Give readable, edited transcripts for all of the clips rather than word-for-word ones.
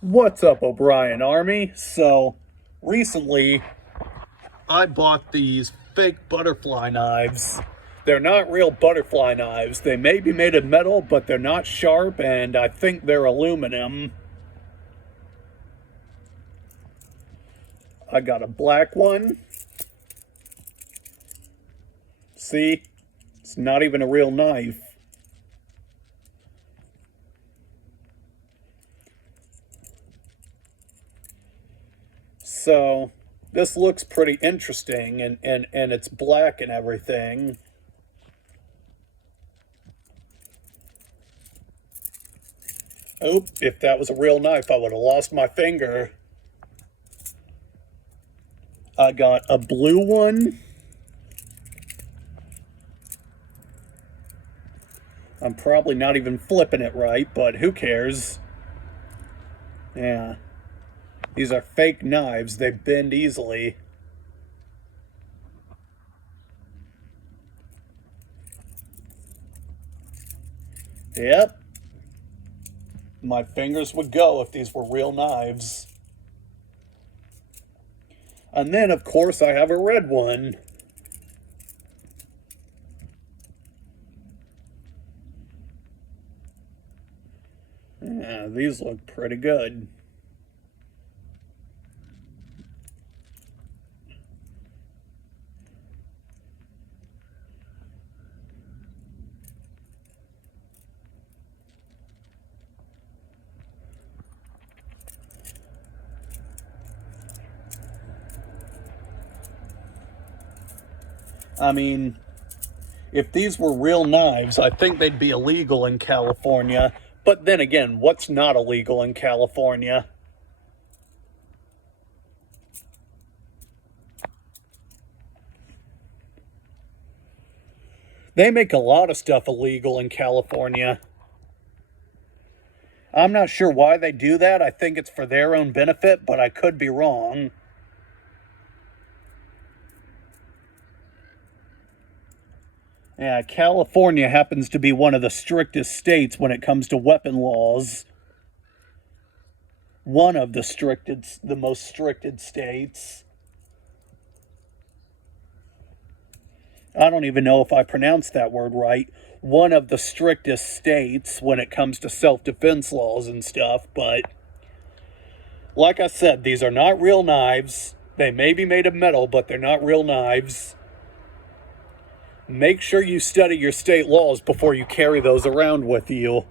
What's up, O'Brien Army? So, recently I bought these fake butterfly knives. They're not real butterfly knives. They may be made of metal, but they're not sharp, and I think they're aluminum. I got a black one. See? It's not even a real knife. So, this looks pretty interesting, and it's black and everything. Oop, if that was a real knife, I would have lost my finger. I got a blue one. I'm probably not even flipping it right, but who cares? Yeah. These are fake knives. They bend easily. Yep. My fingers would go if these were real knives. And then, of course, I have a red one. Yeah, these look pretty good. I mean, if these were real knives, I think they'd be illegal in California. But then again, what's not illegal in California? They make a lot of stuff illegal in California. I'm not sure why they do that. I think it's for their own benefit, but I could be wrong. Yeah, California happens to be one of the strictest states when it comes to weapon laws. One of the most stricted states. I don't even know if I pronounced that word right. One of the strictest states when it comes to self-defense laws and stuff, but like I said, these are not real knives. They may be made of metal, but they're not real knives. Make sure you study your state laws before you carry those around with you.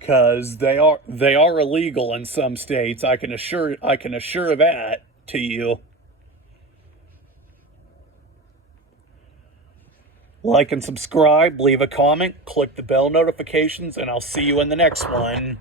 Because they are illegal in some states. I can assure that to you. Like and subscribe, leave a comment, click the bell notifications, and I'll see you in the next one.